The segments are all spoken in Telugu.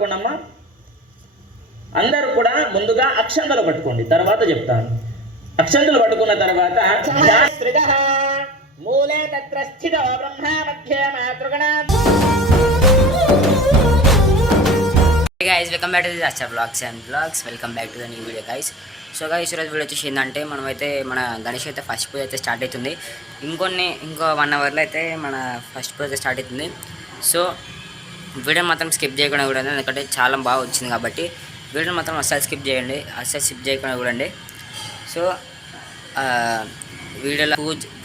పట్టుకోండి అమ్మా. అందరూ కూడా ముందుగా అక్షంతలు పట్టుకోండి, తర్వాత చెప్తాను. అక్షంతలు పట్టుకున్న తర్వాత మూలే తత్ర స్థితో బ్రహ్మ మధ్య మాతృగణాత్. Hey guys, welcome back to the Acha Vlogs and Vlogs. Welcome back to the new video guys. So guys ఈరోజు వీడియో వచ్చేసి ఏంటంటే మనమైతే మన గణేష్ అయితే ఫస్ట్ పూజ అయితే స్టార్ట్ అవుతుంది. ఇంకో 1 అవర్లో అయితే మన ఫస్ట్ పూజ అయితే స్టార్ట్ అవుతుంది. సో వీడియో మాత్రం స్కిప్ చేయకుండా చూడండి, ఎందుకంటే చాలా బాగా వచ్చింది కాబట్టి వీడియో మాత్రం అస్సలు స్కిప్ చేయకుండా చూడండి. సో వీడియోలో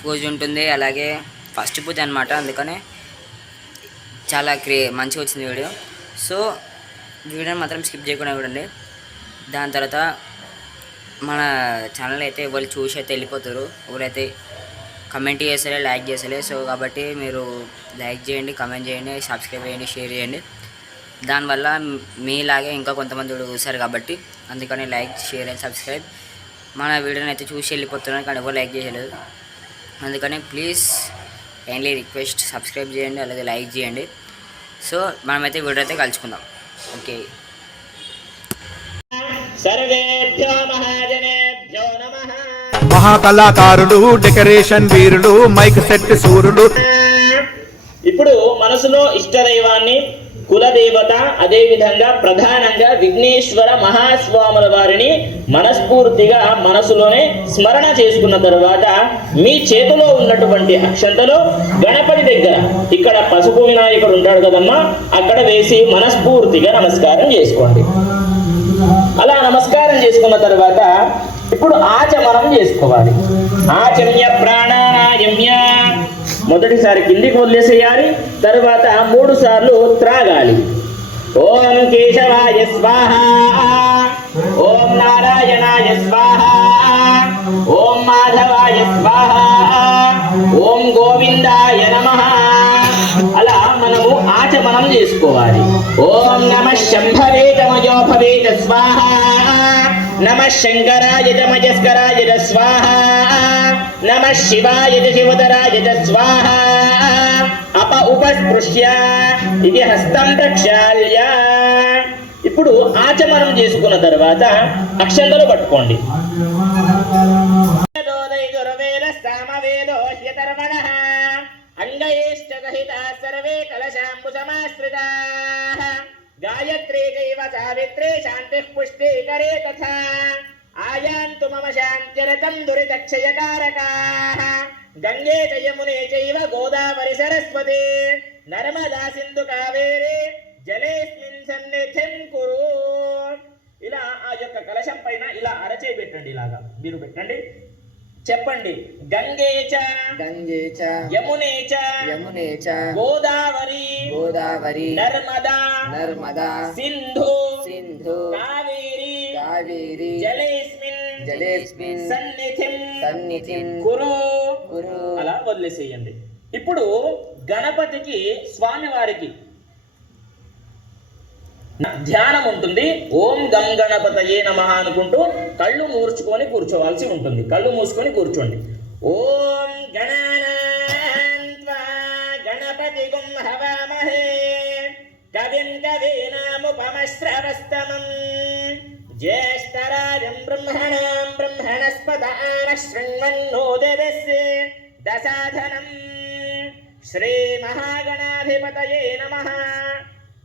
పూజ ఉంటుంది, అలాగే ఫస్ట్ పూజ అనమాట, అందుకనే చాలా మంచిగా వచ్చింది వీడియో. సో వీడియో మాత్రం స్కిప్ చేయకుండా చూడండి. దాని తర్వాత మన ఛానల్ అయితే వాళ్ళు చూసి అయితే వెళ్ళిపోతారు, ఎవరైతే కమెంట్ చేసలే లైక్ చేసలే. సో కాబట్టి మీరు లైక్ చేయండి, కమెంట్ చేయండి, సబ్స్క్రైబ్ చేయండి, షేర్ చేయండి. దానివల్ల మీలాగే ఇంకా కొంతమంది చూసారు కాబట్టి అందుకని లైక్, షేర్ అండ్ సబ్స్క్రైబ్. మన వీడియోని అయితే చూసి వెళ్ళిపోతున్నారు కానీ ఎవరు లైక్ చేయలేదు, అందుకని ప్లీజ్ కైండ్లీ రిక్వెస్ట్ సబ్స్క్రైబ్ చేయండి, అలాగే లైక్ చేయండి. సో మనమైతే వీడియో అయితే కలుసుకుందాం. ఓకే. సర్వేభ్యో మహాజనేభ్యో నమః. మహాకళాకారుడు, డెకరేషన్ వీరుడు, మైక్ సెట్ సూర్యుడు. ఇప్పుడు మనసులో ఇష్టదైవాన్ని, కులదేవత, అదేవిధంగా ప్రధానంగా విఘ్నేశ్వర మహాస్వాముల వారిని మనస్ఫూర్తిగా మనసులోనే స్మరణ చేసుకున్న తర్వాత మీ చేతిలో ఉన్నటువంటి అక్షంతలో గణపతి దగ్గర, ఇక్కడ పసుపు వినాయకుడు ఉంటాడు కదమ్మా, అక్కడ వేసి మనస్ఫూర్తిగా నమస్కారం చేసుకోండి. అలా నమస్కారం చేసుకున్న తర్వాత ఇప్పుడు ఆచమనం చేసుకోవాలి. ఆచమ్య ప్రాణాయామ్య, మొదటిసారి కిందికి వదిలేసేయాలి, తర్వాత 3 సార్లు త్రాగాలి. ఓం కేశవాయ స్వాహ, ఓం నారాయణాయ స్వాహ, ఓం మాధవాయ స్వాహ, ఓం గోవిందాయ నమః. అలా మనము ఆచమనం చేసుకోవాలి. ఓం నమః శంభవే తమయో భవేత స్వాహ, నమః శంకరాయ తమజస్కరాయ స్వాహ, నమః శివాయ శివధరాయ స్వాహ. అప ఉపస్పృశ్య ఇది హస్తం ప్రక్షాళ్య. ఇప్పుడు ఆచమనం చేసుకున్న తర్వాత అక్షంతలు పట్టుకోండి. అంగైశ్చ సహితా సర్వే కలశాంబు సమాశ్రితాః. గాయత్రీ చైవ సావిత్రీ శాంతిః పుష్టీకరే తథా. ఆయాంతు మమ శాంతిరతం దురితక్షయకారకాః. గంగే చ యమునే చైవ గోదావరి సరస్వతి నర్మదా సింధు కావేరి జలేస్మిన్ సన్నిధిం కురు. ఇలా ఆ యొక్క కలశం పైన ఇలా అరచేయి పెట్టండి, ఇలాగా మీరు పెట్టండి, చెప్పండి. గంగే చ యమునే చ గోదావరి నర్మదా సింధు కావేరి జలేస్మిన్ సన్నిధిం కురు. అలా వదిలేసేయండి. ఇప్పుడు గణపతికి, స్వామివారికి ధ్యానం ఉంటుంది. ఓం గం గణపతయే నమః అనుకుంటూ కళ్ళు మూర్చుకొని కూర్చోవాల్సి ఉంటుంది. కళ్ళు మూసుకొని కూర్చోండి. ఓం గణానాన్త్వా గణపతిగుం హవామహే కవిం కవీనాముపమశ్రవస్తమం జ్యేష్ఠరాజం బ్రహ్మణాం బ్రహ్మణస్పత శృణ్వన్నోదిభిः దశాధనం. శ్రీ మహాగణాధిపతయే నమః.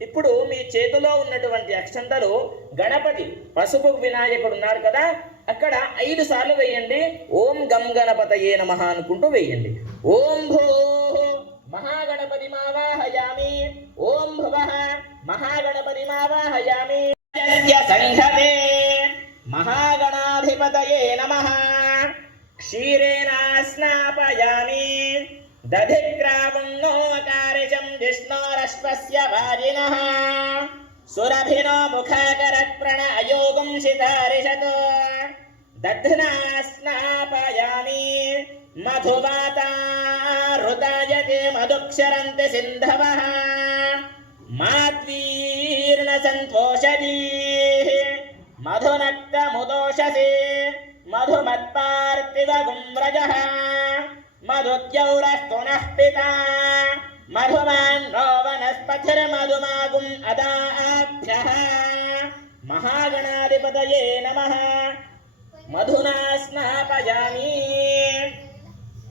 ఇప్పుడు మీ చేతిలో ఉన్నటువంటి అక్షంతలు గణపతి, పసుపు వినాయకుడు ఉన్నారు కదా, అక్కడ 5 సార్లు వేయండి. ఓం గం గణపతయే నమః అనుకుంటూ వేయండి. ఓం భూ మహాగణపతి మావాహయామి, ఓం భువః మహాగణపతి మావాహయామి. సంఘతే మహాగణాధిపతయే నమః. క్షీరేణ స్నాపయామి. దధిగ్రావున్నోకారిజం జిష్ణోరశ్వస్య వాజినః. సురభినో ముఖాకరత్ ప్రణయోగం శితారిషత్. దధ్నా స్నాపయామి. మధువాతారుతాయతే మధుక్షరంతి సింధవః. మాద్వీర్ణ సంతోషదీః మధునక్తముదోషసే మధుమత్పార్థివ గుమ్రజః. మధుద్యౌరస్తు నః పితా మధుమాన్నో వనస్పతిర్మధుమాగుం అదాభ్యః మహాగణాధిపతయే నమః మధునా స్నాపయామి.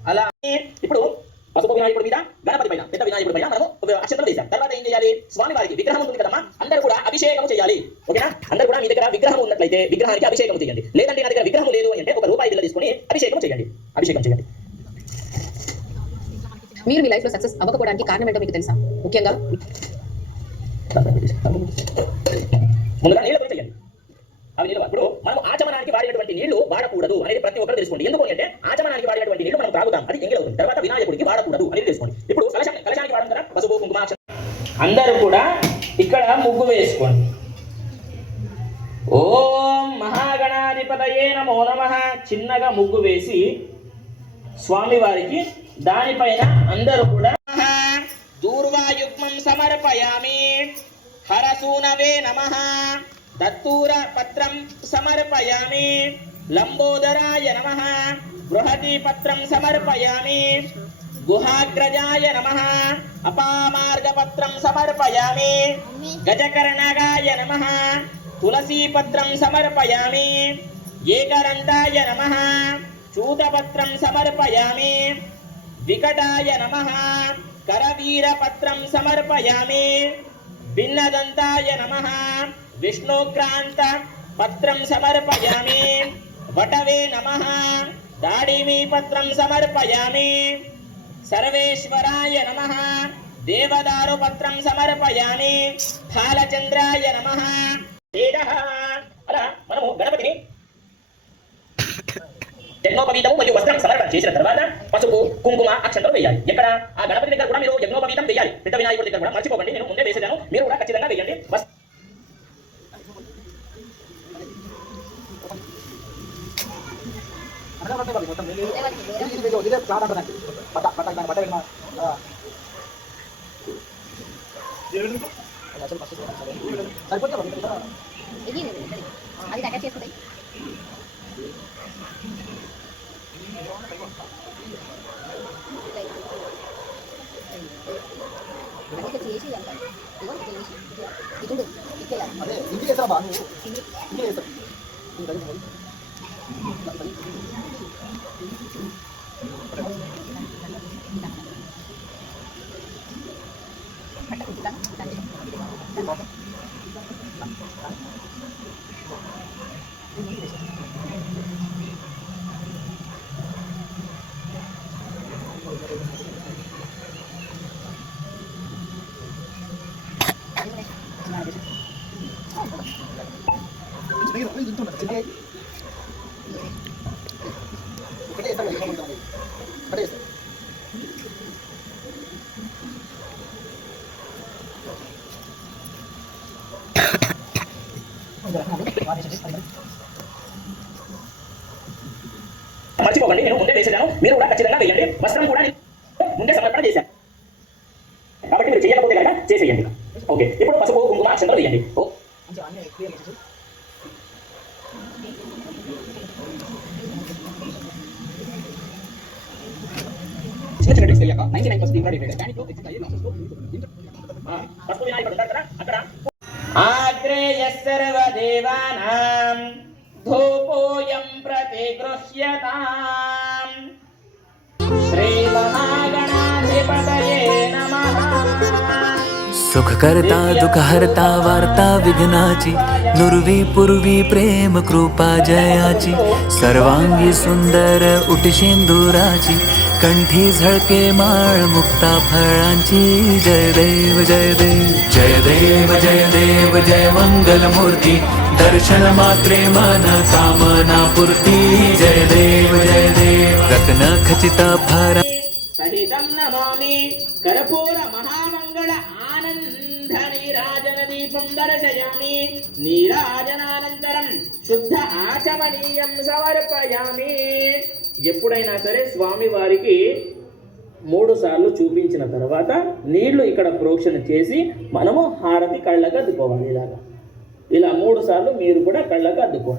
అలా ఇప్పుడు పసుపు వినాయకుడి మీద గణపతి పైన పెద్ద వినాయకుడి పైన మనము అక్షంతలు వేసాం. తర్వాత ఏం చేయాలి? స్వామి వారికి విగ్రహం ఉంటుంది కదమ్మా, అందరూ కూడా అభిషేకం చేయాలి. ఓకేనా? అందరూ కూడా మీ దగ్గర విగ్రహం ఉన్నట్లయితే విగ్రహానికి అభిషేకం చేయండి. లేదంటే నా దగ్గర విగ్రహం లేదు అంటే ₹1 బిళ్ళ తీసుకొని అభిషేకం చేయండి. అభిషేకం చేయండి. మీరు మీ లైఫ్ లో సక్సెస్ అవ్వకపోవడానికి కారణం ఏంటో మీకు తెలుసా? ముఖ్యంగా ముందుగా నీళ్ళ పోయి చేయండి. అవి నీళ్ళు ఇప్పుడు మనం ఆచమనానికి వాడేటువంటి నీళ్లు వాడకూడదు అనేది ప్రతి ఒక్కరు తెలుసుకోండి. ఎందుకు అంటే ఆచమనానికి వాడేటువంటి నీళ్లు మనం తాగుతాం, అది ఎంగిల్ అవుతుంది. తర్వాత వినాయకుడికి వాడకూడదు అనేది తెలుసుకోండి. ఇప్పుడు కలశానికి వాడడం కదా పసుపు కుంకుమ. అందరూ కూడా ఇక్కడ ముగ్గు వేసుకోండి. ఓం మహాగణాధిపతయే నమో నమః. చిన్నగా ముగ్గు వేసి స్వామివారికి దానిపైన అందరూ కూడా దూర్వాయుగ్మం సమర్పయామి. హరసూనవే నమః. దత్తూర పత్రం సమర్పయామి. లంబోదరాయ నమః. బృహతి పత్రం సమర్పయామి. గుహాగ్రజాయ నమః. అపామార్గ పత్రం సమర్పయామి. గజకర్ణగాయ నమః. తులసీ పత్రం సమర్పయామి. ఏకరంతాయ నమః. చూతపత్రం సమర్పయామి. వికటాయ నమః. కరవీరపత్రం సమర్పయామి. భిన్నదంతాయ నమః. విష్ణుక్రాంత పత్రం సమర్పయామి. వటవే నమః. దాడిమీ పత్రం సమర్పయామి. సర్వేశ్వరాయ నమః. దేవదారు పత్రం సమర్పయామి. ఫాలచంద్రాయ నమః. అలా మనము గణపతిని యజ్ఞోపవీతము మరియు వస్త్రం సమర్పణ చేసిన తర్వాత పసుపు కుంకుమ అక్షంతలు వేయాలి. ఎక్కడ? ఆ గణపతి దగ్గర కూడా మీరు యజ్ఞోపవీతం వేయాలి. పెద్ద వినాయకుడి దగ్గర కూడా మర్చిపోకండి, నేను ముందే వేసేదాను, మీరు కూడా ఖచ్చితంగా వేయండి. అది అటాచ్ చేసుకుంటాయి. చేసి అంటారు ఇటు ఇంటికి వేస్తారా బాగా ఇంటికి వేస్తారు. మర్చిపోకండి, నేను ముందే వేసేదాను, మీరు కూడా ఖచ్చితంగా వేయండి. వస్త్రం కూడా ముందే సమర్పణ చేశాను కాబట్టి మీరు చేయకపోతే కనుక చేసేయండి. ఓకే, ఇప్పుడు పసుపు కుంకుమ అక్షంతలు వేయండి. ఆగ్రేయ సర్వదేవానాం ధూపోయం ప్రతిగృహ్యతాం. శ్రీ మహాగణాధిపతయే నమః. सुख करता दुख हरता वार्ता विघ्नाची नुरवी पूर्वी प्रेम कृपा जयाची सर्वांगी सुंदर उटिशेंदुराची कंठी झळके माळ मुक्ता फळांची. जय देव जय देव जय देव जय देव जय मंगल मूर्ती दर्शन मात्रे मन कामना पूर्ती. जय देव रत्न खचित फारा సహితం నమామి. కర్పూర మహామంగళ ఆనంద నీరాజన దీపం దర్శయామి. నీరాజనానంతరం శుద్ధ ఆచమనీయం సమర్పయామి. ఎప్పుడైనా సరే స్వామి వారికి 3 సార్లు చూపించిన తర్వాత నీళ్లు ఇక్కడ ప్రోక్షణ చేసి మనము హారతి కళ్ళకు అద్దుకోవాలి. ఇలా 3 సార్లు మీరు కూడా కళ్ళకు అద్దుకోవాలి.